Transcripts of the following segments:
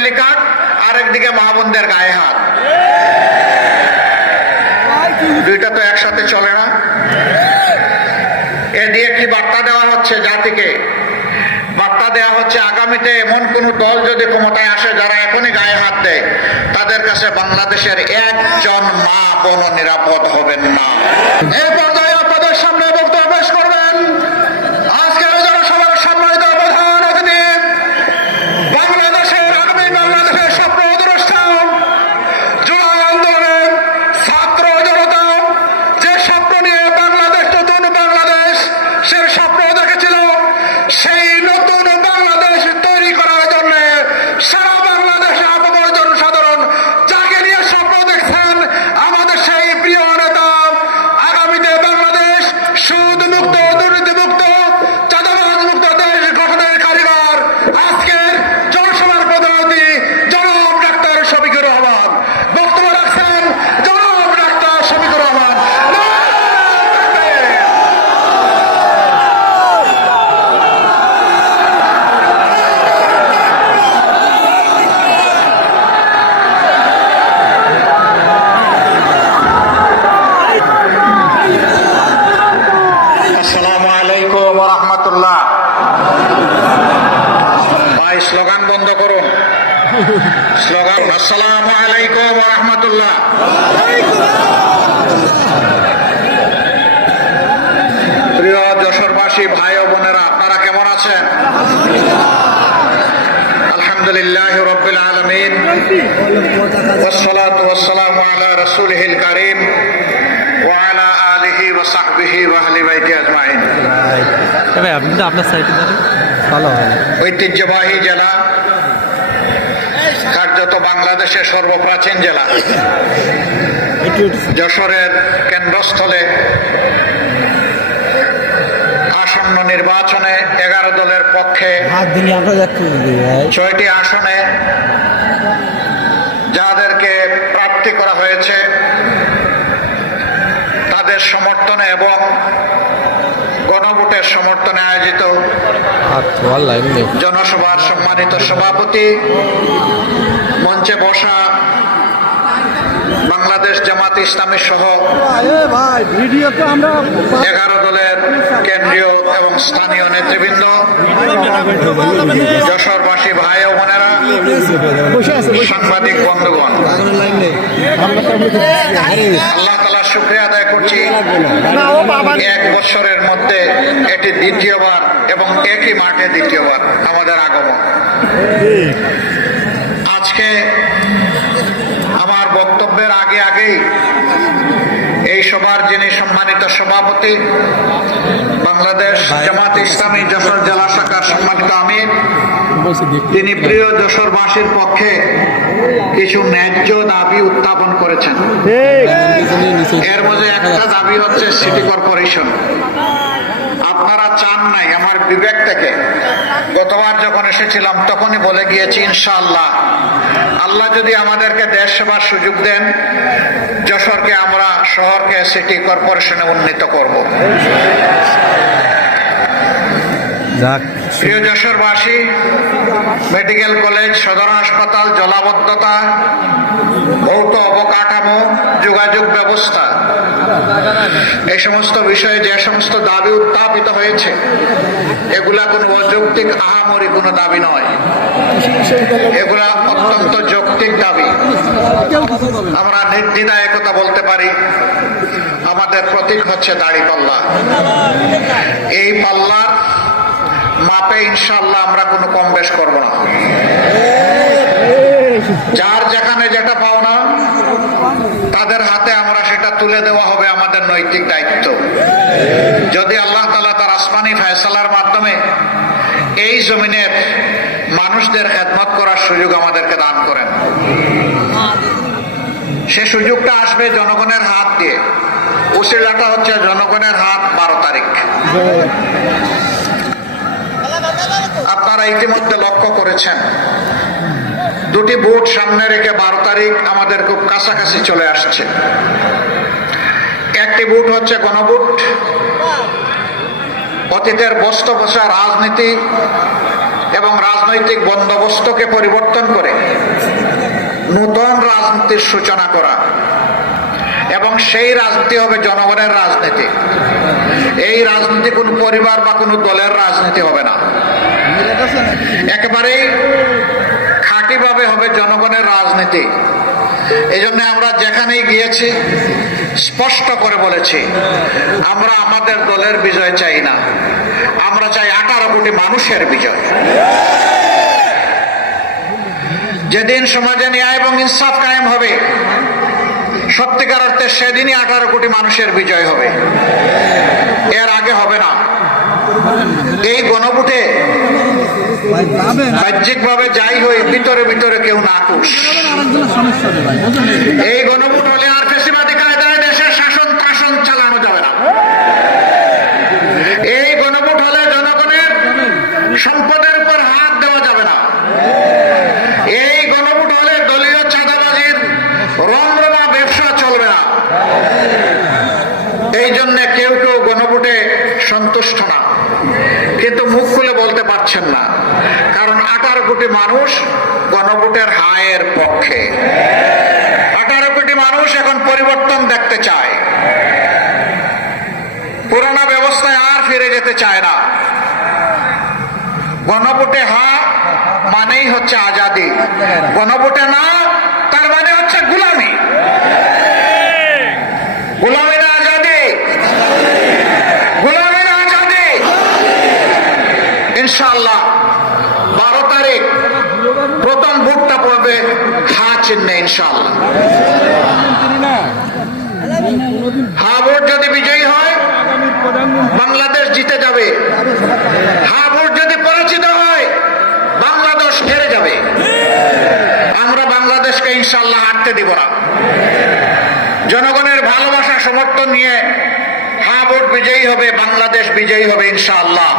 Family card, আর একদিকে মা বোনদের গায়ে হাত। দুইটা তো একসাথে চলে না। এ দিয়ে কি বার্তা দেওয়া হচ্ছে জাতিকে? বার্তা দেওয়া হচ্ছে আগামীতে এমন কোন দল যদি ক্ষমতায় আসে যারা এখনই গায়ে হাত দেয়, তাদের কাছে বাংলাদেশের একজন মা বোন নিরাপদ হবেন না। এই পর্যায়ে আপনাদের সামনে বক্তব্য পেশ করবেন আজকের জনসভার সম্মানিত প্রধান অতিথি, বাংলাদেশের আগামী বাংলাদেশের স্বপ্ন দ্রষ্টা, জুলাই আন্দোলনের ছাত্র জনতা যে স্বপ্ন নিয়ে বাংলাদেশ নতুন বাংলাদেশ সে স্বপ্ন দেখেছিল, সেই নতুন বাংলাদেশ তৈরি করার জন্য সারা বাংলাদেশে আপামর জনসাধারণ যাকে নিয়ে স্বপ্ন দেখছেন, আমাদের সেই প্রিয় নেতা, আগামীতে বাংলাদেশ সুদ মুক্ত, দুর্নীতি মুক্ত, চাঁদাবাজ মুক্ত দেশ গঠনের কারিগর, আজকের জনসভার প্রধানমন্ত্রী জনাব ডাক্তার শফিকুর রহমান বক্তব্য রাখছেন। জনাব ডাক্তার শফিকুর রহমান। আসসালামু আলাইকুম ওয়া রাহমাতুল্লাহ। ভাই স্লোগান বন্ধ করুন। স্লোগান আসসালামু আলাইকুম ওয়া রাহমাতুল্লাহ। প্রিয় যশোরবাসী ভাই ও বোনেরা, আপনারা কেমন আছেন? আলহামদুলিল্লাহ রাব্বিল আলামিন, ওয়াসসালাতু ওয়াসসালামু আলা রাসূলিহিল কারীম ওয়া আলা আলিহি ওয়া সাহবিহি ওয়া আহলি বাইতি আজমাইন। ভাই আপনি তো আপনার সাইডে যাবেন, ভালো হয়। ঐতিহ্যবাহী জেলা, কার্যত বাংলাদেশের সর্বপ্রাচীন জেলা, যশোরের কেন্দ্রস্থলে আসন্ন নির্বাচনে 11 দলের পক্ষে 6টি আসনে যাদেরকে প্রার্থী করা হয়েছে তাদের সমর্থনে এবং গণভোটের সমর্থনে আয়োজিত জনসভার সম্মানিত সভাপতি, মঞ্চে বসা বাংলাদেশ জামাত ইসলামী সহ 11 দলের কেন্দ্রীয় এবং স্থানীয় নেতৃবৃন্দ, যশোরবাসী ভাই ও বোনেরা, সাংবাদিক বন্ধুগণ, আল্লাহ তাআলার শুকরিয়া আদায় করছি 1 বছরের মধ্যে এটি দ্বিতীয়বার এবং একই মাঠে দ্বিতীয়বার আমাদের আগমন। আজকে আমার বক্তব্যের আগেই এই সভার যিনি সম্মানিত সভাপতি, বাংলাদেশ জামাত ইসলামী যশোর জেলা শাখার সম্মানিত আমির, তিনি প্রিয় যশোরবাসীর পক্ষে কিছু ন্যায্য দাবি উত্থাপন করেছেন। এর মধ্যে একটা দাবি হচ্ছে সিটি কর্পোরেশন। আপনারা চান নাই, আমার বিবেক থেকে গতবার যখন এসেছিলাম তখনই বলে গিয়েছি, ইনশাআল্লাহ আল্লাহ যদি আমাদেরকে দেশ সেবার সুযোগ দেন, যশোরকে আমরা শহরকে সিটি কর্পোরেশনে উন্নীত করব। প্রিয় যশোরবাসী, মেডিকেল কলেজ, সদর হাসপাতাল, জলাবদ্ধতা, ভৌত অবকাঠামো, যোগাযোগ ব্যবস্থা, এই সমস্ত বিষয়ে যে সমস্ত দাবি উত্থাপিত হয়েছে, এগুলা কোনো অযৌক্তিক আহামরি কোনো দাবি নয়, এগুলা অত্যন্ত যৌক্তিক দাবি। আমরা নির্দ্বিধায় একথা বলতে পারি, আমাদের প্রতীক হচ্ছে দাড়িপাল্লা। এই পাল্লার মাপে ইনশাআল্লাহ আমরা কোনো কম বেশ করব না। যার যেখানে যেটা পাওনা তাদের হাতে আমরা সেটা তুলে দেওয়া হবে আমাদের নৈতিক দায়িত্ব। যদি আল্লাহ তাআলা তার আসমানি ফয়সালার মাধ্যমে এই জমিনের মানুষদের খেদমত করার সুযোগ আমাদেরকে দান করেন, সে সুযোগটা আসবে জনগণের হাত দিয়ে। উসিলাটা হচ্ছে জনগণের হাত 12 তারিখ। আপনারা ইতিমধ্যে লক্ষ্য করেছেন, দুটি ভোট সামনে রেখে 12 তারিখ আমাদের খুব কাছাকাছি চলে আসছে। একটি ভোট হচ্ছে গণভোট। অতীতের বস্তু বসা রাজনীতি এবং রাজনৈতিক বন্দোবস্তকে পরিবর্তন করে নূতন রাজনীতির সূচনা করা, এবং সেই রাজনীতি হবে জনগণের রাজনীতি। এই রাজনীতি কোনো পরিবার বা কোনো দলের রাজনীতি হবে না, একেবারেই খাঁটিভাবে হবে জনগণের রাজনীতি। এই জন্য আমরা যেখানেই গিয়েছি স্পষ্ট করে বলেছি, আমরা আমাদের দলের বিজয় চাই না, আমরা চাই 18 কোটি মানুষের বিজয়। যেদিন সমাজে ন্যায় এবং ইনসাফ কায়েম হবে সত্যিকার অর্থে, সেদিনই 18 কোটি মানুষের বিজয় হবে, এর আগে হবে না। এই গণভোটে বাহ্যিকভাবে যাই হই, ভিতরে ভিতরে কেউ না খুশ। এই গণভোট হলে আর ফ্যাসিবাদী কায়দায় দেশের শাসন শাসন চালানো যাবে না। এই গণভোট হলে জনগণের সম্পদের উপর হাত দেওয়া যাবে না। এই গণভোট হলে দলীয় চাঁদাবাজির রমরমা ব্যবসা চলবে না। এই জন্য কেউ কেউ গণভোটে সন্তুষ্ট না, কিন্তু মুখ খুলে বলতে পারছেন না, কারণ 18 কোটি মানুষ গণভোটের হায়ের পক্ষে। 18 কোটি মানুষ এখন পরিবর্তন দেখতে চায়, পুরোনো ব্যবস্থায় আর ফিরে যেতে চায় না। গণভোটে হা মানেই হচ্ছে আজাদি, গণভোটে না তার মানে হচ্ছে গোলামি। গোলামি না আজাদি, গোলামি না আজাদি। ইনশাআল্লাহ 12 তারিখ প্রথম ভোটটা পড়বে হা চিহ্নে ইনশাআল্লাহ। হা ভোট যদি বিজয়ী হয় বাংলাদেশ জিতে যাবে, হা ভোট যদি পরাজিত হয় বাংলাদেশ হেরে যাবে। আমরা বাংলাদেশকে ইনশাআল্লাহ হারতে দিব না। জনগণের ভালোবাসা সমর্থন নিয়ে হা ভোট বিজয়ী হবে, বাংলাদেশ বিজয়ী হবে ইনশাআল্লাহ।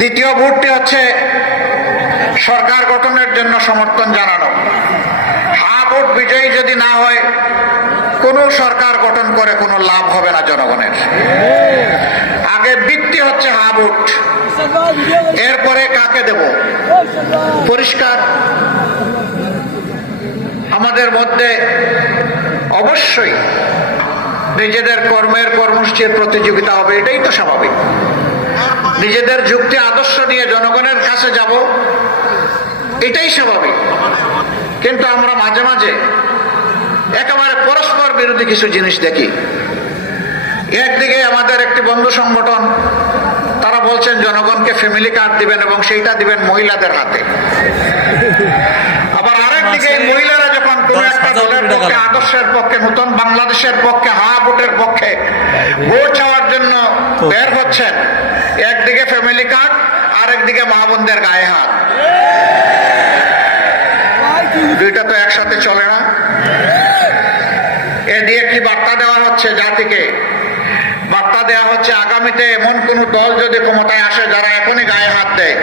দ্বিতীয় ভোটটি হচ্ছে সরকার গঠনের জন্য সমর্থন জানানো। হা ভোট বিজয়ী যদি না হয়, কোনো সরকার গঠন করে কোনো লাভ হবে না জনগণের। আগে ভিত্তি হচ্ছে হা ভোট, এরপরে কাকে দেব পরিষ্কার। আমাদের মধ্যে অবশ্যই নিজেদের কর্মের কর্মসূচির প্রতিযোগিতা হবে, এটাই তো স্বাভাবিক। নিজেদের যুক্তি আদর্শ নিয়ে জনগণের কাছে যাব, এটাই স্বাভাবিক। কিন্তু আমরা মাঝে মাঝে একেবারে পরস্পর বিরোধী কিছু জিনিস দেখি। একদিকে আমাদের একটি বন্ধু সংগঠন, তারা বলছেন জনগণকে ফ্যামিলি কার্ড দিবেন এবং সেইটা দিবেন মহিলাদের হাতে। আবার আরেকদিকে মহিলারা যখন কোন একটা দলের পক্ষে, আদর্শের পক্ষে, নতুন বাংলাদেশের পক্ষে, হা ভোটের পক্ষে ভোট চাওয়ার জন্য বের হচ্ছেন, একদিকে ফ্যামিলি কার্ড, আরেকদিকে মা বোনদের গায়ে হাত। দুইটা তো একসাথে চলে না। এ দিয়ে কি বার্তা দেওয়া হচ্ছে জাতিকে? বার্তা দেওয়া হচ্ছে আগামীতে এমন কোন দল যদি ক্ষমতায় আসে যারা এখনই গায়ে হাত দেয়,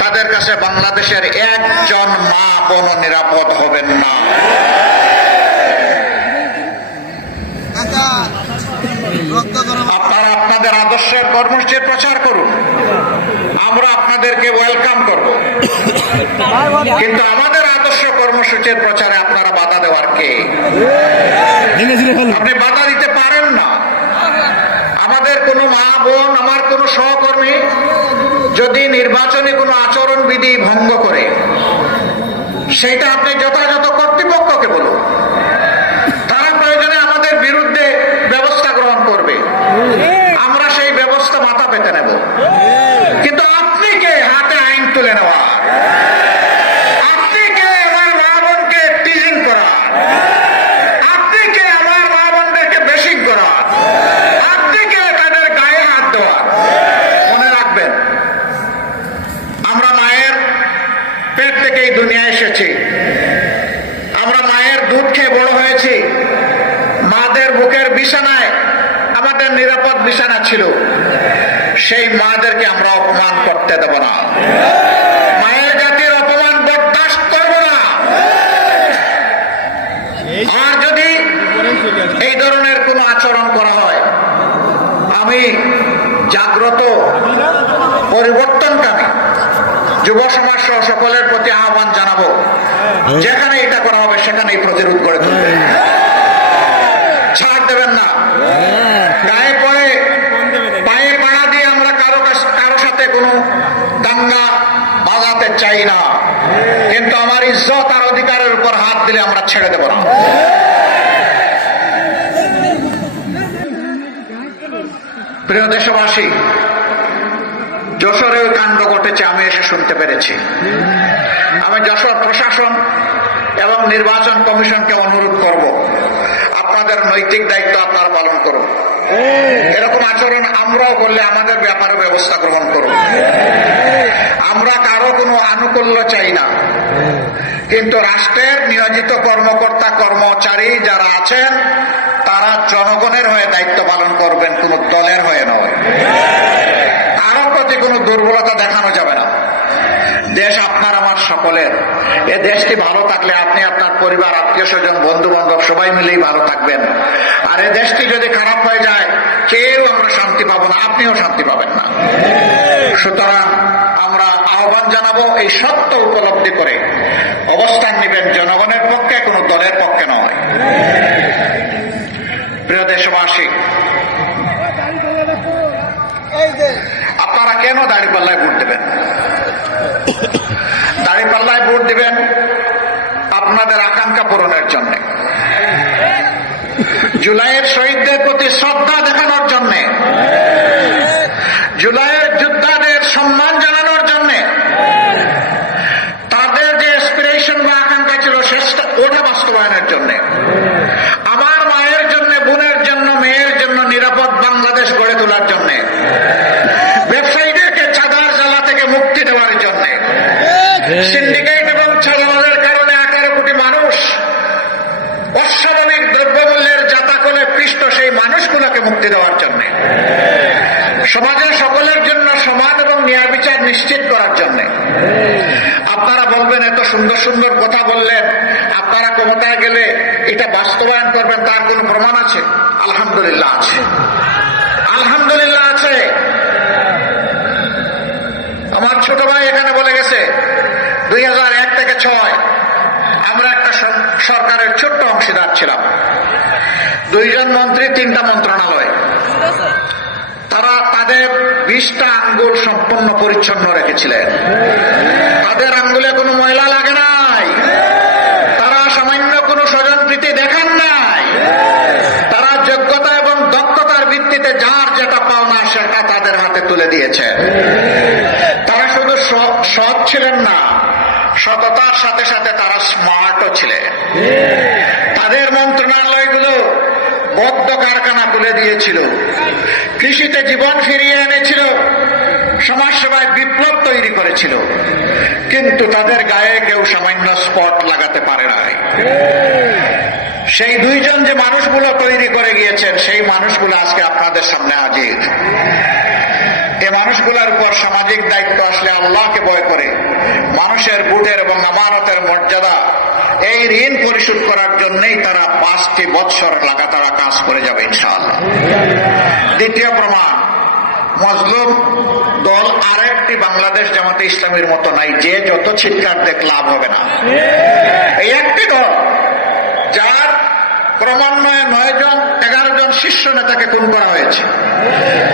তাদের কাছে বাংলাদেশের একজন মা বোন নিরাপদ হবেন না। আপনারা আপনাদের আদর্শের কর্মসূচির প্রচার করুন, আমরা আপনাদেরকে ওয়েলকাম করব, কিন্তু আমাদের আদর্শ কর্মসূচির প্রচারে আপনারা বাধা দেওয়ার কে? আপনি বাধা দিতে পারেন না। আমাদের কোনো মা বোন, আমার কোনো সহকর্মী যদি নির্বাচনী কোনো আচরণ বিধি ভঙ্গ করে, সেটা আপনি যথাযথ কর্তৃপক্ষকে বলুন, তারা প্রয়োজনে আমাদের বিরুদ্ধে ব্যবস্থা গ্রহণ করবে, আমরা সেই ব্যবস্থা মাথা পেতে নেব। কিন্তু আপনি কে হাতে আইন তুলে নেওয়া? আপনি কে আমার মা বোনকে টিজিং করা? আপনি কে আমার মা বোনদেরকে বেশি করা? আপনি কে তাদের গায়ে হাত দেওয়া? মনে রাখবেন, আমরা মায়ের পেট থেকে এই দুনিয়ায় এসেছি, আমরা মায়ের দুধ খেয়ে বড় হয়েছি। মাদের বুকের বিছানায় আমাদের নিরাপদ বিছানা ছিল, সেই মাদেরকে আমরা অপমান করতে দেব না। মায়ের জাতির অপমান বরদাস্ত করব না। আর যদি এই ধরনের কোন আচরণ করা হয়, আমি জাগ্রত পরিবর্তনকামী যুব সমাজ সহ সকলের প্রতি আহ্বান জানাবো, মারতে চাই না, কিন্তু আমার ইজ্জত আর অধিকারের উপর হাত দিলে আমরা ছেড়ে দেব না। প্রিয় দেশবাসী, যশোরে ওই কাণ্ড ঘটেছে, আমি এসে শুনতে পেরেছি। আমি যশোর প্রশাসন এবং নির্বাচন কমিশনকে অনুরোধ করব, আপনাদের নৈতিক দায়িত্ব আপনারা পালন করুন। এরকম আচরণ আমরাও করলে আমাদের ব্যাপারে ব্যবস্থা গ্রহণ করুন। আমরা কারো কোনো আনুকূল্য চাই না, কিন্তু রাষ্ট্রের নিয়োজিত কর্মকর্তা কর্মচারী যারা আছেন তারা জনগণের হয়ে দায়িত্ব পালন করবেন, কোনো দলের হয়ে নয়। কারো প্রতি কোনো দুর্বলতা দেখানো যাবে না। দেশ আপনার আমার সকলের। এ দেশটি ভালো থাকলে আপনি আপনার পরিবার, আত্মীয় স্বজন, বন্ধু বান্ধব সবাই মিলেই ভালো থাকবেন। আর এ দেশটি যদি খারাপ হয়ে যায়, কেউ আমরা শান্তি পাবো না, আপনিও শান্তি পাবেন না। সুতরাং আমরা আহ্বান জানাবো, এই সত্য উপলব্ধি করে অবস্থান নেবেন জনগণের পক্ষে, কোনো দলের পক্ষে নয়। প্রিয় দেশবাসী, আপনারা কেন দাঁড়িপাল্লায় ভোট দেবেন? দাঁড়িপাল্লায় ভোট দিবেন আপনাদের আকাঙ্ক্ষা পূরণের জন্য, জুলাইয়ের শহীদদের প্রতি শ্রদ্ধা দেখানোর জন্য, জুলাইয়ের যোদ্ধাদের সম্মান জানানোর জন্য, তাদের যে অ্যাসপিরেশন বা আকাঙ্ক্ষা ছিল ওটা বাস্তবায়নের জন্য, আমার মায়ের জন্য, বোনের জন্য, মেয়ের জন্য নিরাপদ বাংলাদেশ গড়ে তোলার জন্য, ব্যবসায়ীদেরকে চাঁদার জ্বালা থেকে মুক্তি দেওয়ার জন্য, সিন্ডিকেট এবং চাঁদাবাজের কারণে 18 কোটি মানুষ অস্বাভাবিক দ্রব্যমূল্যের জাতাকলে পিষ্ট সেই মানুষগুলোকে মুক্তি দেওয়ার জন্য, সমাজের সকলের জন্য সমান এবং ন্যায় বিচার নিশ্চিত করার জন্য। আপনারা বলবেন এত সুন্দর সুন্দর কথা বললেন, আপনারা ক্ষমতায় গেলে এটা বাস্তবায়ন করবেন, তার কোনো প্রমাণ আছে? আলহামদুলিল্লাহ আছে, আলহামদুলিল্লাহ আছে। আমার ছোট ভাই এখানে বলে গেছে 2001 থেকে 2006 আমরা একটা সরকারের ছোট্ট অংশীদার ছিলাম, 2 জন মন্ত্রী, 3টা মন্ত্রণালয়। তারা তাদের 20টা আঙ্গুল সম্পূর্ণ পরিচ্ছন্ন রেখেছিলেন, তাদের আঙ্গুলে কোনো ময়লা লাগে নাই, তারা সামান্য কোনো স্বজনপ্রীতি দেখান নাই, তারা যোগ্যতা এবং দক্ষতার ভিত্তিতে যার যেটা পাওনা সেটা তাদের হাতে তুলে দিয়েছে। তারা শুধু সৎ ছিলেন না, সততার সাথে সাথে তারা স্মার্টও ছিলেন। তাদের মন্ত্রণালয়গুলো বদ্ধ কারখানা খুলে দিয়েছিল, কৃষিতে জীবন ফিরিয়ে এনেছিল, সমাজসেবায় বিপ্লব তৈরি করেছিল, কিন্তু তাদের গায়ে কেউ সামান্য স্পট লাগাতে পারে নাই। সেই 2 জন যে মানুষগুলো তৈরি করে গিয়েছেন, সেই মানুষগুলো আজকে আপনাদের সামনে হাজির। এই মানুষগুলোর উপর সামাজিক দায়িত্ব আসলে আল্লাহকে ভয় করে মানুষের ভোটের এবং আমানতের মর্যাদা, এই ঋণ পরিশোধ করার জন্যই তারা 5টি বৎসর লাগাতার কাজ করে যাবে ইনশাআল্লাহ। দ্বিতীয় প্রমাণ, মজলুম দল আরেকটি বাংলাদেশ জামাতে ইসলামীর মতো নাই, যে যত চিৎকার দেখ লাভ হবে না। এই একটি দল যার ক্রমান্বয়ে 9 জন 11 জন শীর্ষ নেতাকে খুন করা হয়েছে,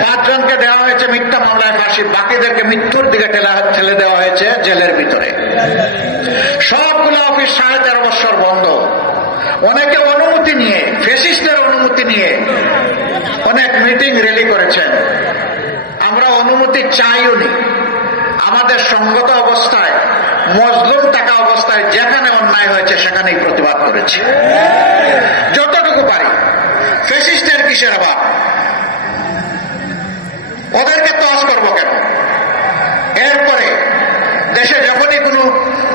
5 জনকে দেওয়া হয়েছে মিথ্যা মামলায় ফাঁসি, বাকিদেরকে মৃত্যুর দিকে ঠেলে দেওয়া হয়েছে জেলের ভিতরে। সবগুলো অফিস 13.5 বছর বন্ধ। অনেকে অনুমতি নিয়ে, ফ্যাসিস্টদের অনুমতি নিয়ে অনেক মিটিং র্যালি করেছেন, আমরা অনুমতি চাইও নি। আমাদের সঙ্গত অবস্থায়, মজলুম থাকা অবস্থায় যেখানে অন্যায় হয়েছে সেখানেই প্রতিবাদ করেছি, যতটুকু পারি। ফ্যাসিস্টের কিসের অভাব? ওদেরকে তস করবো কেন? এরপরে দেশে যখনই কোনো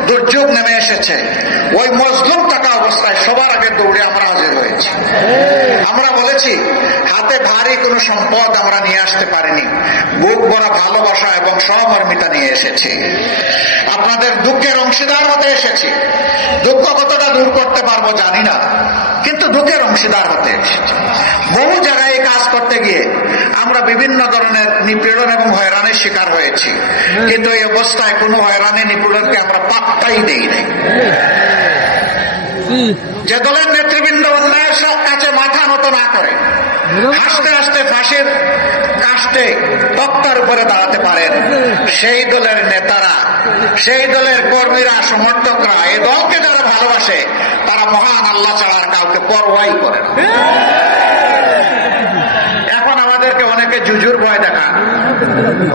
দুর্যোগ নেমে এসেছে, ওই মজলুম থাকা অবস্থায় সবার আগে দৌড়ে আমরা হাজির হয়েছি। আমরা বলেছি হাতে ভারী কোনো সম্পদ আমরা নিয়ে আসতে পারিনি, বুক ভরা ভালোবাসা এবং সহমর্মিতা নিয়ে এসেছি। আপনাদের দুঃখের অংশীদার হতে এসেছি। দুঃখ কতটা দূর করতে পারবো জানি না, কিন্তু দুঃখের অংশীদার হতে এসেছি। বহু জায়গায় কাজ করতে গিয়ে আমরা বিভিন্ন ধরনের নিপীড়ন এবং হয়রানির শিকার হয়েছি, কিন্তু এই অবস্থায় কোনো হয়রানি নিপীড়নকে আমরা পাত্তাই দেই নাই। যে দলের নেতৃবৃন্দ অন্যায়ের কাছে মাথা নত না করে, হাসতে হাসতে ফাঁসির কাস্টে তক্তার উপরে দাঁড়াতে পারেন, সেই দলের নেতারা, সেই দলের কর্মীরা, সমর্থকরা, এই দলকে যারা ভালোবাসে তারা মহান আল্লাহ ছাড়া আর কাউকে পরোয়াই করে না। এখন আমাদেরকে অনেকে জুজুর ভয় দেখান,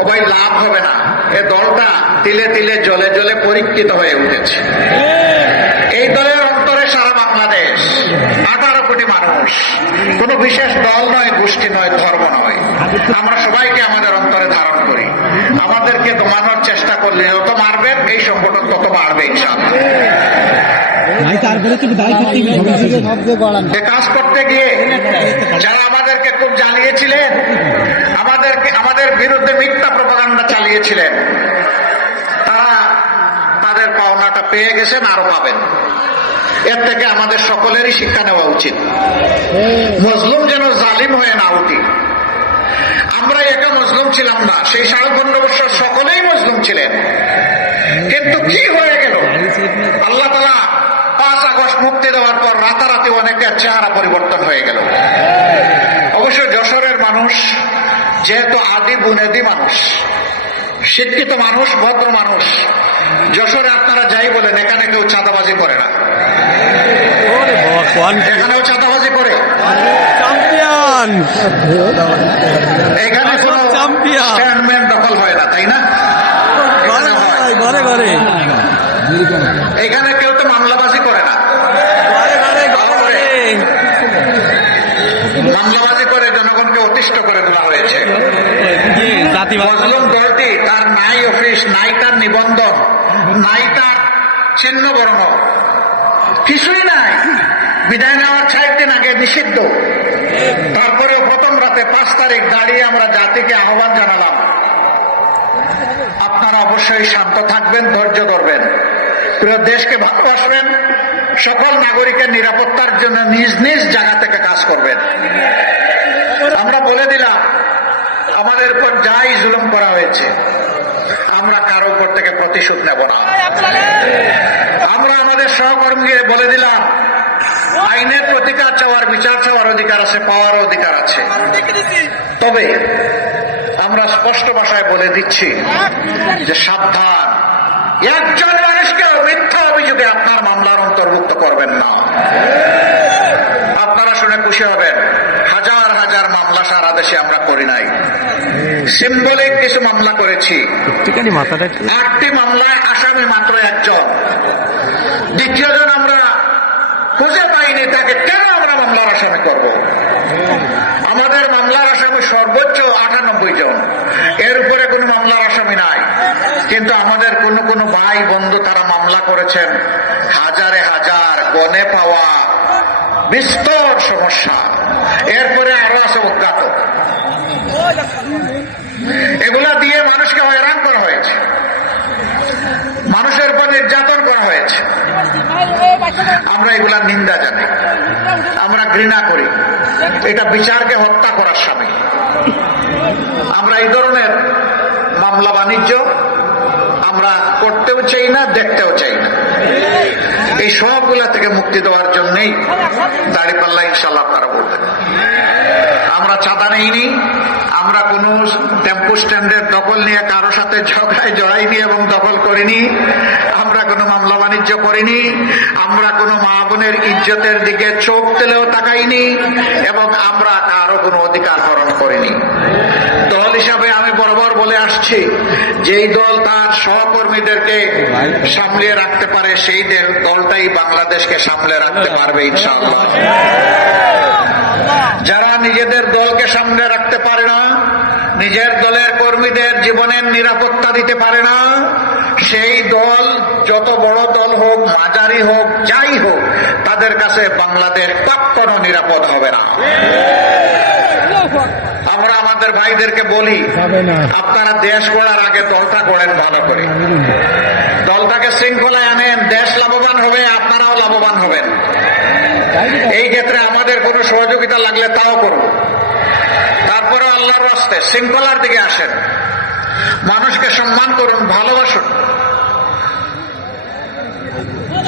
ও ভাই লাভ হবে না, এ দলটা তিলে তিলে জলে জলে পরীক্ষিত হয়ে উঠেছে। এই দলের অন্তরে সারা বাংলাদেশ, 18 কোটি মানুষ, কোনো বিশেষ দল নয়, গোষ্ঠী নয়, ধর্ম নয়, আমরা সবাইকে আমাদের অন্তরে ধারণ করি। আমাদেরকে দমানোর চেষ্টা করলে যত মারবেন এই সংগঠন তত বাড়বে ইনশাআল্লাহ। এ কাজ করতে গিয়ে যারা আমাদেরকে খুব জ্বালিয়েছিলেন, আমাদের বিরুদ্ধে মিথ্যা প্রপাগান্ডা চালিয়েছিলেন, তারা তাদের পাওনাটা পেয়ে গেছেন, আরো পাবেন। এর থেকে আমাদের সকলেরই শিক্ষা নেওয়া উচিত। মজলুম যেন জালিম হয়ে না উঠি। আমরা একা মজলুম ছিলাম না, সেই 15.5 বছর সকলেই মজলুম ছিলেন। কিন্তু কি হয়ে গেল, আল্লাহ তাআলা 5 আগস্ট মুক্তি দেওয়ার পর রাতারাতি অনেকের চেহারা পরিবর্তন হয়ে গেল। অবশ্য যশোরের মানুষ যেহেতু আদি বুনেদি মানুষ, শিক্ষিত মানুষ, ভদ্র মানুষ, যশোরে আপনারা যাই বলেন এখানে কেউ চাঁদাবাজি করে না, এখানেও চাঁদাবাজি করে। এখানে কোনো স্ট্যান্ডম্যান দখল হয় না, তাই না? এখানে কেউ তো মামলাবাজি করে না, মামলাবাজি করে জনগণকে অতিষ্ঠ করে তোলা হয়েছে। মজলুম দলটি তার নাই অফিস, নাই তার নিবন্ধন, নাই তার চিহ্ন বর্ণ, কিছুই নাই। বিদায় নেওয়ার 6 দিন আগে নিষিদ্ধ। তারপরে প্রথম রাতে 5 তারিখ দাঁড়িয়ে আমরা জাতিকে আহ্বান জানালাম, আপনারা অবশ্যই শান্ত থাকবেন, ধৈর্য ধরবেন, পুরো দেশকে ভালোবাসবেন, সকল নাগরিকের নিরাপত্তার জন্য নিজ নিজ জায়গা থেকে কাজ করবেন। আমরা বলে দিলাম আমাদের উপর যাই জুলুম করা হয়েছে আমরা কারো উপর থেকে প্রতিশোধ নেব না। আমরা আমাদের সহকর্মীকে বলে দিলাম আইনের প্রতিকার চাওয়ার, বিচার চাওয়ার অধিকার আছে, পাওয়ার অধিকার আছে। তবে আমরা স্পষ্ট ভাষায় বলে দিচ্ছি যে সাবধান, একজন মানুষকে মিথ্যা অভিযোগে আপনার মামলার অন্তর্ভুক্ত করবেন না। আপনারা শুনে খুশি হবেন, হাজার হাজার মামলা সারা দেশে আমরা করি নাই, সিম্বলিক কিছু মামলা করেছি। 8টি মামলায় আসামি মাত্র 1 জন, দ্বিতীয়জন আমরা খুঁজে পাইনি, তাকে কেন আমরা মামলার আসামি করব? আমাদের মামলার আসামি সর্বোচ্চ 98 জন, এর উপরে কোনো মামলার আসামি নাই। কিন্তু আমাদের কোন ভাই বন্ধু তারা মামলা করেছেন, হাজারে হাজার, গনে পাওয়া, বিস্তর সমস্যা, এরপরে আরো আছে অজ্ঞাত। এগুলা দিয়ে মানুষকে হয়রান করা হয়েছে, মানুষের উপর নির্যাতন করা হয়েছে। আমরা এগুলা নিন্দা জানি, আমরা ঘৃণা করি, এটা বিচারকে হত্যা করার সামিল। আমরা এই ধরনের মামলা বাণিজ্য আমরা করতেও চাই না, দেখতেও চাই না। এই সবগুলা থেকে মুক্তি দেওয়ার জন্যই দাঁড়িপাল্লা ইনশাল্লাহ আপনারা বলবেন। আমরা চাঁদা নেইনি, আমরা কোন টেম্পো স্ট্যান্ডের দখল নিয়ে কারো সাথে ঝগড়ায় জড়াইনি এবং দখল করিনি, আমরা কোনো মামলা বাণিজ্য করিনি, আমরা কোনো মা বোনের ইজ্জতের দিকে চোখ তেলেও তাকাইনি, এবং আমরা কারো কোনো অধিকার হরণ করিনি। দল হিসাবে আমি বরাবর বলে আসছি, যেই দল তার সহকর্মীদেরকে সামলিয়ে রাখতে পারে সেই দলটাই বাংলাদেশকে সামলে রাখতে পারবে ইনশাআল্লাহ। যারা নিজেদের দলকে সামনে রাখতে পারে না, নিজের দলের কর্মীদের জীবনের নিরাপত্তা দিতে পারে না, সেই দল যত বড় দল হোক, মাঝারি হোক, যাই হোক, তাদের কাছে বাংলাদেশ কখনো নিরাপদ হবে না। আমরা আমাদের ভাইদেরকে বলি, আপনারা দেশ গড়ার আগে দলটা গড়েন ভালো করে, দলটাকে শৃঙ্খলায় আনেন, দেশ লাভবান হবে, আপনারাও লাভবান হবেন। এই ক্ষেত্রে আমাদের কোনো সহযোগিতা লাগলে তাও করব। তারপরে আল্লাহর রাস্তে শৃঙ্খলার দিকে আসেন, মানুষকে সম্মান করুন, ভালোবাসুন।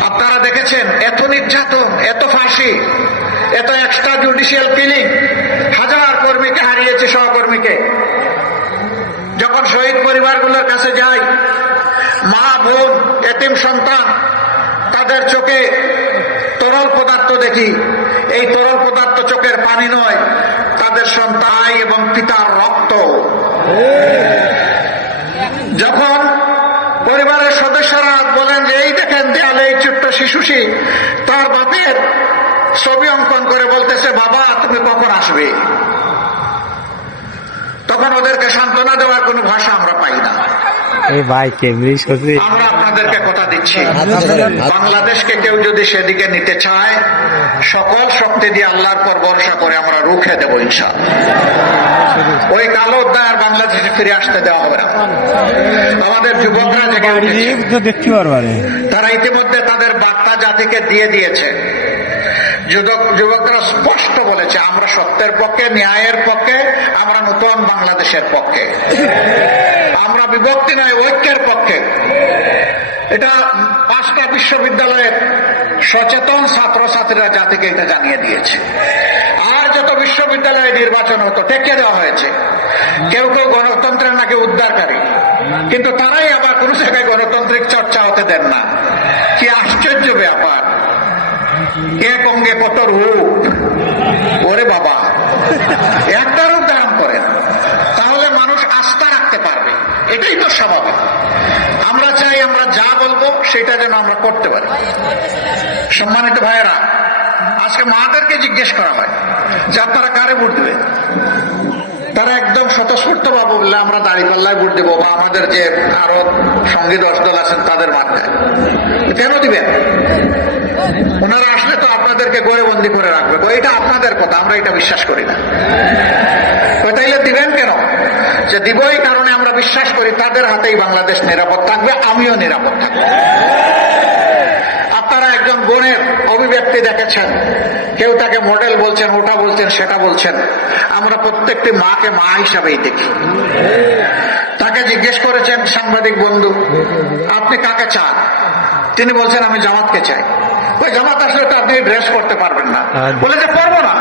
আপনারা দেখেছেন এত নির্যাতন, এত ফাঁসি, এত এক্সট্রা জুডিশিয়াল কিলিং, হাজার কর্মীকে হারিয়েছি, সহকর্মীকে। যখন শহীদ পরিবারগুলোর কাছে যাই, মা বোন এতিম সন্তান, তাদের চোখে তরল পদার্থ দেখি। এই তরল পদার্থ চোখের পানি নয়, তাদের সন্তান এবং পিতার রক্ত। যখন পরিবারের সদস্যরা বলেন যে এই দেখেন দেয়ালে এই ছোট্ট শিশুটি তার বাপের ছবি অঙ্কন করে বলতেছে, বাবা তুমি কখন আসবে, তখন ওদেরকে সান্ত্বনা দেওয়ার কোনো ভাষা আমরা পাই না। আমরা আপনাদেরকে কথা দিচ্ছি, বাংলাদেশকে কেউ যদি সেদিকে নিতে চায়, সকল শক্তি দিয়ে আল্লাহর পর ভরসা করে আমরা রুখে দেবো ইনশাআল্লাহ। ওই কালো অধ্যায় আর বাংলাদেশে ফিরে আসতে দেওয়া হবে না। আমাদের যুবকরা জেগে উঠেছে, তারা ইতিমধ্যে তাদের বার্তা জাতিকে দিয়ে দিয়েছে। যুবকরা স্পষ্ট বলেছে, আমরা সত্যের পক্ষে, ন্যায়ের পক্ষে, আমরা নতুন বাংলাদেশের পক্ষে, আমরা বিভক্তি নয় ঐক্যের পক্ষে। এটা 5টা বিশ্ববিদ্যালয়ের সচেতন ছাত্রছাত্রীরা জাতিকে এটা জানিয়ে দিয়েছে। আর যত বিশ্ববিদ্যালয়ে নির্বাচন হতো টেকে দেওয়া হয়েছে। কেউ কেউ গণতন্ত্রের নাকি উদ্ধারকারী, কিন্তু তারাই আবার কোন জায়গায় গণতান্ত্রিক চর্চা হতে দেন না। কি আশ্চর্য ব্যাপার! এক অঙ্গে কত রূপ, ওরে বাবা! একটা রূপ ধারণ করেন, তাহলে মানুষ আস্থা রাখতে পারবে। এটাই তো স্বাভাবিক। আমরা চাই আমরা যা বলবো সেটা যেন আমরা করতে পারি। সম্মানিত ভাইয়েরা, আজকে মাদেরকে জিজ্ঞেস করা হয় যে আপনারা কারে ভোট দেবেন, তারা একদম স্বতঃস্ফূর্ত ভাবে বললে আমরা দাঁড়িপাল্লায় ভোট দেবো, বা আমাদের যে আরো সঙ্গী 10 দল আছেন তাদের মার্কায়। কেন দিবেন? ওনারা আসলে তো আপনাদেরকে গড়ে বন্দি করে রাখবে। এটা আপনাদের কথা, আমরা এটা বিশ্বাস করি না। তাইলে দিবেন কেন? যে দিব এই কারণে আমরা বিশ্বাস করি তাদের হাতেই বাংলাদেশ নিরাপদ থাকবে, আমিও নিরাপদ থাকবো। আপনারা একজন বোনের অভিব্যক্তি দেখেছেন, কেউ তাকে মডেল বলছেন, ওটা বলছেন, সেটা বলছেন। আমরা প্রত্যেকটি মাকে মা হিসাবেই দেখি। তাকে জিজ্ঞেস করেছেন সাংবাদিক বন্ধু, আপনি কাকে চান? তিনি বলছেন আমি জামাতকে চাই। ওই জামাত আসলে তো আপনি ড্রেস করতে পারবেন না। বলে যে পারবো না,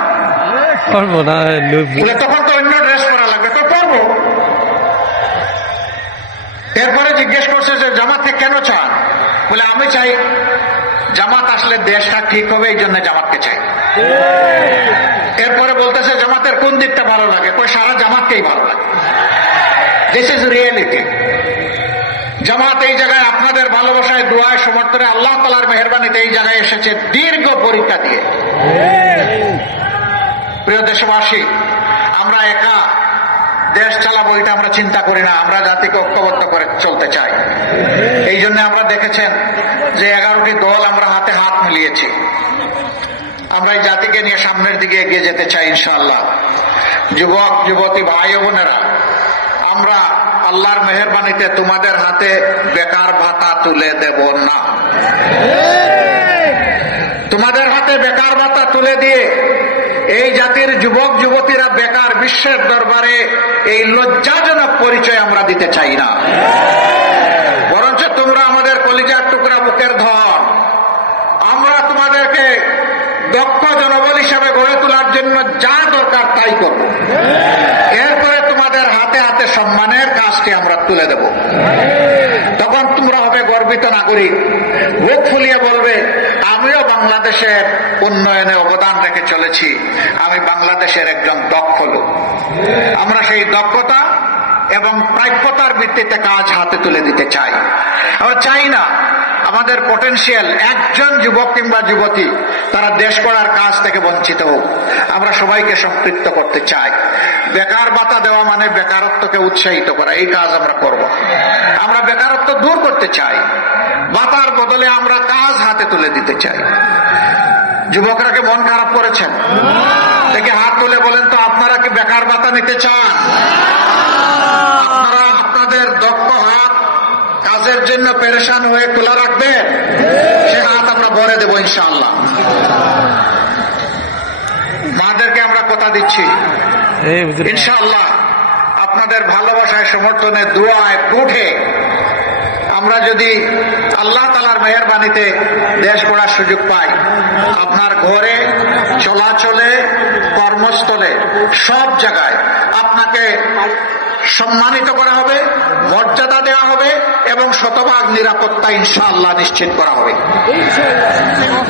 বলে তখন তো অন্য ড্রেস করা লাগবে, তো পারবো। এরপরে জিজ্ঞেস করছে যে জামাতকে কেন চান? বলে আমি চাই জামাত আসলে দেশটা ঠিক হবে, এই জন্য জামাতকে চাই। এরপরে বলতেছে জামাতের কোন দিকটা ভালো লাগে? কই সারা জামাতকেই ভালো লাগে। This is reality. জামাত এই জায়গায় আপনাদের ভালোবাসায়, দোয়ায়, সমর্থনে, আল্লাহ তাআলার মেহেরবানিতে এই জায়গায় এসেছে দীর্ঘ পরীক্ষা দিয়ে। প্রিয় দেশবাসী, আমরা একা দেশ চালাবো এটা আমরা চিন্তা করি না, আমরা জাতিকে ঐক্যবদ্ধ করে চলতে চাই। এই জন্য আমরা দেখেছেন যে 11টি দল আমরা হাতে হাত মিলিয়েছি। আমরা এই জাতিকে নিয়ে সামনের দিকে এগিয়ে যেতে চাই ইনশাআল্লাহ। যুবক যুবতী ভাই ও বোনেরা, আমরা আল্লাহর মেহেরবানিতে তোমাদের হাতে বেকার ভাতা তুলে দেব না। তোমাদের হাতে বেকার ভাতা তুলে দিয়ে এই জাতির যুবক যুবতীরা বেকার বিশ্বের দরবারে এই লজ্জাজনক পরিচয় আমরা দিতে চাই না। বরঞ্চ তোমরা আমাদের কলিজার টুকরা, বুকের ধন। আমরা তোমাদেরকে দক্ষ জনবল হিসাবে গড়ে তোলার জন্য যা দরকার তাই করব। এরপরে তোমাদের হাতে হাতে সম্মানের কাজটি আমরা তুলে দেব। তখন তোমরা হবে গর্বিত নাগরিক, বুক ফুলিয়ে বলবে আমিও বাংলাদেশের উন্নয়নে অবদান রেখে চলেছি, আমি বাংলাদেশের একজন দক্ষ লোক। আমরা সেই দক্ষতা এবং প্রাপ্যতার ভিত্তিতে কাজ হাতে তুলে দিতে চাই। আমরা চাই না আমাদের পটেনশিয়াল একজন যুবক কিংবা যুবতী তারা দেশ গড়ার কাজ থেকে বঞ্চিত হোক। আমরা সবাইকে সম্পৃক্ত করতে চাই। বেকার ভাতা দেওয়া মানে বেকারত্বকে উৎসাহিত করা, এই কাজ আমরা করব। আমরা বেকারত্ব দূর করতে চাই, ভাতার বদলে আমরা কাজ হাতে তুলে দিতে চাই। যুবকরা কি মন খারাপ করেছেন? দেখে হাত তুলে বলেন তো, আপনারা কি বেকার ভাতা নিতে চান? আপনারা আপনাদের দক্ষ হাত কাজের জন্য পেরেশান হয়ে খোলা রাখবেন, সে হাত আমরা ভরে দেবো ইনশাআল্লাহ। মাদেরকে আমরা কথা দিচ্ছি ইনশাআল্লাহ আপনাদের ভালোবাসায়, সমর্থনে, দোয়ায়, দুধে আমরা যদি আল্লাহ তাআলার মেহেরবানিতে দেশ গড়ার সুযোগ পাই, আপনার ঘরে, চলাচলে, কর্মস্থলে, সব জায়গায় আপনাকে সম্মানিত করা হবে, মর্যাদা দেওয়া হবে এবং শতভাগ নিরাপত্তা ইনশাআল্লাহ নিশ্চিত করা হবে।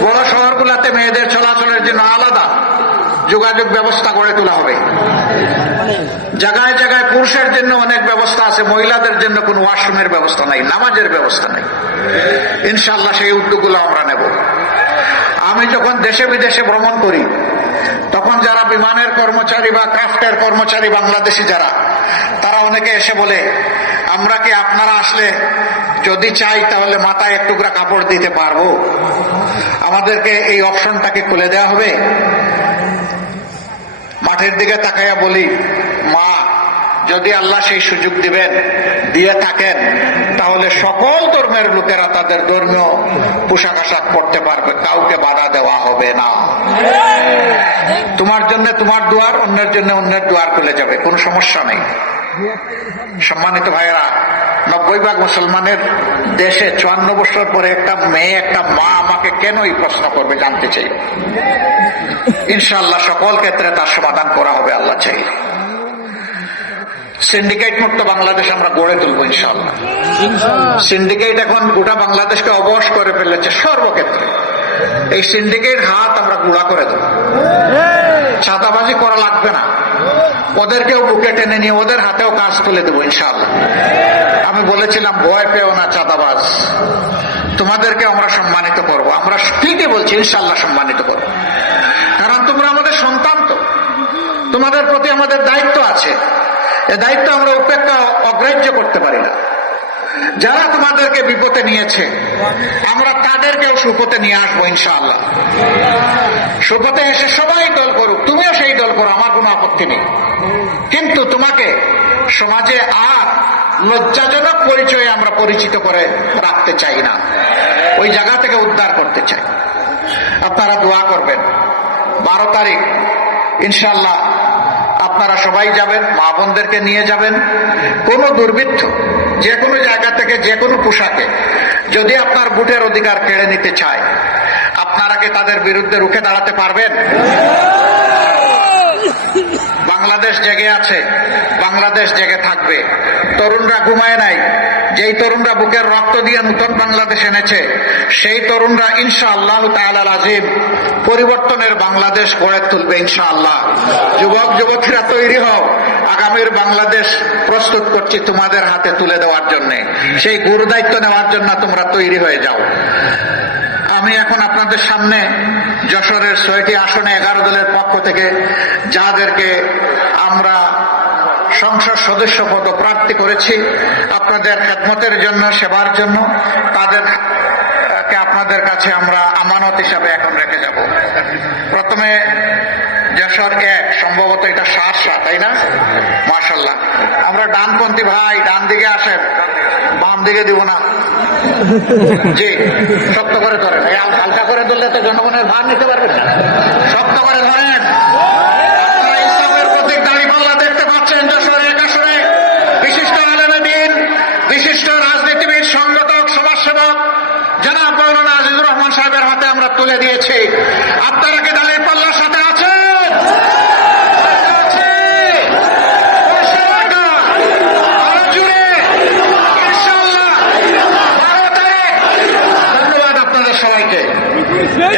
বড় শহরগুলোতে মেয়েদের চলাচলের জন্য আলাদা যোগাযোগ ব্যবস্থা গড়ে তোলা হবে। জায়গায় জায়গায় পুরুষের জন্য অনেক ব্যবস্থা আছে, মহিলাদের জন্য কোনো ওয়াশরুমের ব্যবস্থা নাই, নামাজের ব্যবস্থা নাই। ইনশাআল্লাহ সেই উদ্যোগগুলো আমরা নেব। আমি যখন দেশে বিদেশে ভ্রমণ করি, তখন যারা বিমানের কর্মচারী বা ক্রাফটের কর্মচারী বাংলাদেশি যারা, তারা অনেকে এসে বলে, আমরা কি আপনারা আসলে যদি চাই তাহলে মাথায় এক টুকরা কাপড় দিতে পারবো? আমাদেরকে এই অপশনটাকে খুলে দেওয়া হবে? মাঠের দিকে তাকাইয়া বলি, মা, যদি আল্লাহ সেই সুযোগ দিবেন, দিয়ে থাকেন, তাহলে সকল ধর্মের লোকেরা তাদের ধর্মীয় পোশাক আশাক পরতে পারবে, কাউকে বাধা দেওয়া হবে না। তোমার জন্য তোমার দুয়ার, অন্যের জন্য অন্যের দুয়ার খুলে যাবে, কোনো সমস্যা নেই। সম্মানিত ভাইয়েরা, 90% মুসলমানের দেশে 54 বছর পরে একটা মেয়ে, একটা মা আমাকে কেন এই প্রশ্ন করবে জানতে চাই। ইনশাআল্লাহ সকল ক্ষেত্রে তার সমাধান করা হবে আল্লাহ চাই। সিন্ডিকেট মুক্ত বাংলাদেশ আমরা গড়ে তুলবো ইনশাআল্লাহ। সিন্ডিকেট এখন গোটা বাংলাদেশকে অবশ করে ফেলেছে সর্বক্ষেত্রে। এই সিন্ডিকেট হাত আমরা গুঁড়া করে দেবো। চাঁদাবাজি করা লাগবে না, ওদেরকেও বুকে টেনে নিয়ে ওদের হাতেও কাজ তুলে দেবো ইনশাআল্লাহ। আমি বলেছিলাম, ভয় পেও না চাঁদাবাজ, তোমাদেরকে আমরা সম্মানিত করব। আমরা ঠিকই বলছি, ইনশাআল্লাহ সম্মানিত করব, কারণ তোমরা আমাদের সন্তান। তো তোমাদের প্রতি আমাদের দায়িত্ব আছে, এ দায়িত্ব আমরা উপেক্ষা অগ্রাহ্য করতে পারি না। যারা তোমাদেরকে বিপদে নিয়েছে, আমরা তাদেরকেও সুপথে নিয়ে আসবো ইনশাআল্লাহ। সুপথে এসে সবাই দল করুক, তুমিও সেই দল করো, আমার কোনো আপত্তি নেই। কিন্তু তোমাকে সমাজে আর লজ্জাজনক পরিচয়ে আমরা পরিচিত করে রাখতে চাই না, ওই জায়গা থেকে উদ্ধার করতে চাই। আপনারা দোয়া করবেন। 12 তারিখ ইনশাআল্লাহ আপনারা সবাই যাবেন, মা বোনদেরকে নিয়ে যাবেন। কোন দুর্বৃত্ত যে কোনো জায়গা থেকে যে কোনো পোশাকে যদি আপনার ভোটের অধিকার কেড়ে নিতে চায়, আপনারা কি তাদের বিরুদ্ধে রুখে দাঁড়াতে পারবেন? বাংলাদেশ জেগে আছে, বাংলাদেশ জেগে থাকবে। তরুণরা ঘুমায় নাই। যেই তরুণরা বুকের রক্ত দিয়ে নতুন বাংলাদেশ এনেছে, সেই তরুণরা ইনশাআল্লাহ তাআলাল আযীম পরিবর্তনের বাংলাদেশ গড়ে তুলবে ইনশাআল্লাহ। যুবক যুবতীরা তৈরি হও, আগামীর বাংলাদেশ প্রস্তুত করছি তোমাদের হাতে তুলে দেওয়ার জন্য। সেই গুরু দায়িত্ব নেওয়ার জন্য তোমরা তৈরি হয়ে যাও। আমি এখন আপনাদের সামনে যশোরের 6টি আসনে 11 দলের পক্ষ থেকে যাদেরকে আমরা সংসদ সদস্য পদপ্রার্থী করেছি আপনাদের খেদমতের জন্য, সেবার জন্য, তাদেরকে আপনাদের কাছে আমরা আমানত হিসাবে এখন রেখে যাব। প্রথমে যশোর 1, সম্ভবত এটা সারসা, তাই না? মাশাআল্লাহ। আমরা ডানপন্থী ভাই, ডান দিকে আসেন, বাম দিকে দিব না। জি, শক্ত করে ধরেন, হালকা করে ধরলে তো জনগণের ভার নিতে পারবেন না। শক্ত করে ধরেন। ইসলামের প্রতীক দাঁড়িপাল্লা দেখতে পাচ্ছেন যশোর 1 আসনে বিশিষ্ট আলেমে দ্বীন, বিশিষ্ট রাজনীতিবিদ, সংগঠক, সমাজসেবক জনাব মাওলানা আজিজুর রহমান সাহেবের হাতে আমরা তুলে দিয়েছি। আপনারা কি দাঁড়িপাল্লার সাথে আছেন?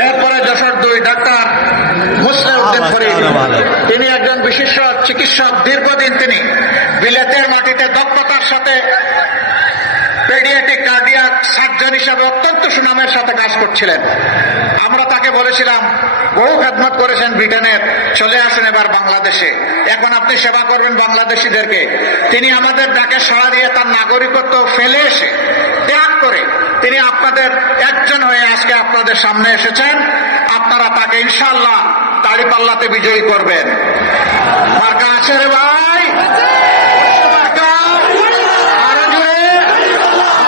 এরপরে যশোর 2 ডাক্তার মুসলিম উদ্দিন ফরিদ, তিনি একজন বিশিষ্ট চিকিৎসক। দীর্ঘদিন তিনি বিলেতের মাটিতে দক্ষতার সাথে পেডিয়াট্রিক কার্ডিয়াক সার্জন হিসাবে অত্যন্ত সুনামের সাথে কাজ করছিলেন। আমরা তাকে বলেছিলাম, বহু খেদমত করেছেন ব্রিটেনের, চলে আসুন এবার বাংলাদেশে, এখন আপনি সেবা করবেন বাংলাদেশিদেরকে। তিনি আমাদের ডাকে সাড়া দিয়ে তার নাগরিকত্ব ফেলে এসে, ত্যাগ করে তিনি আপনাদের একজন হয়ে আজকে আপনাদের সামনে এসেছেন। আপনারা তাকে ইনশাআল্লাহ দাঁড়িপাল্লাতে বিজয়ী করবেন। মার্কা আছে রে ভাই, মার্কা আরো জোরে,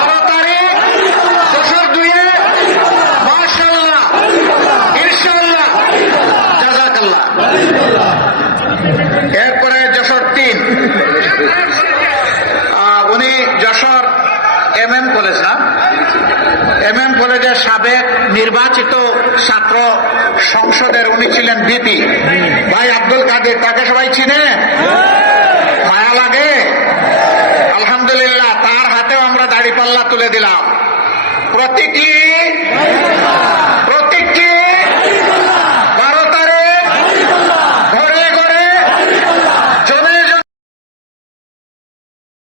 12 তারিখ যশোর 2-এ। মাশাআল্লাহ, ইনশাআল্লাহ, জাযাকাল্লাহ। এরপরে যশোর 3, উনি যশোর MM কলেজ না, সাবেক নির্বাচিত ছাত্র সংসদের উনি ছিলেন বিপি ভাই আব্দুল কাদের, তাকে সবাই চিনে? মায়া লাগে? আলহামদুলিল্লাহ, তার হাতেও আমরা দাড়িপাল্লা তুলে দিলাম। প্রতীকী